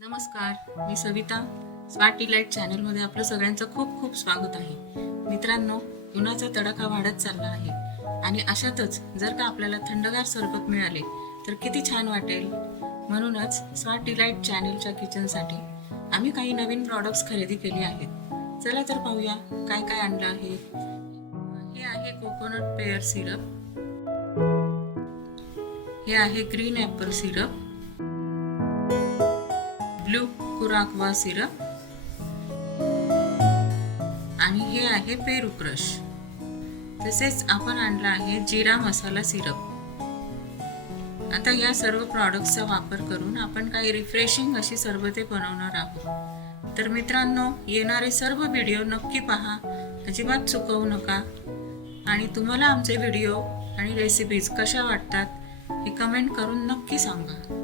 नमस्कार मी Savita. Smart delight चॅनलमध्ये आपलं सगळ्यांचं खूप खूप स्वागत आहे. मित्रांनो उन्हाचा तडाखा वाढत चालला आहे. आणि अशातच जर का आपल्याला थंडगार सरबत मिळाले तर किती छान वाटेल. म्हणूनच स्मार्ट डिलाईट चॅनलच्या किचनसाठी आम्ही काही नवीन प्रॉडक्ट्स खरेदी केले आहेत. चला तर पाहूया काय काय आणलं आहे. हे आहे कोकोनट पेअर सिरप हे आहे green apple syrup blue curacao syrup. आणि हे आहे पेरू क्रश. तसेच आपण आणला आहे जिरा मसाला सिरप. आता या सर्व प्रॉडक्टचा वापर करून आपण काही रिफ्रेशिंग अशी सरबते बनवणार आहोत. तर मित्रांनो येणारे सर्व व्हिडिओ नक्की पहा. अजिबात चुकवू नका. आणि तुम्हाला आमचे व्हिडिओ आणि रेसिपीज कशा वाटतात हे कमेंट करून नक्की सांगा.